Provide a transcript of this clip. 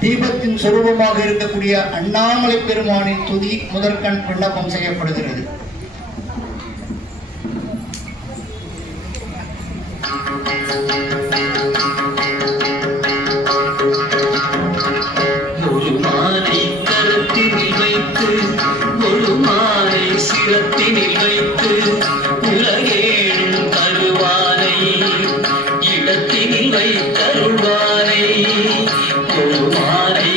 தீபத்தின் சொரூபமாக இருக்கக்கூடிய அண்ணாமலை பெருமானின் துதி முதற்கண் விண்ணப்பம் செய்யப்படுகிறது. ஒரு மாலை கருத்தினில் வைத்து ஒரு மாலை சிரத்தினில் வைத்து உலகேழும் தருவானை இடத்தினில் வைத்தருள்வானை ஒரு மாலை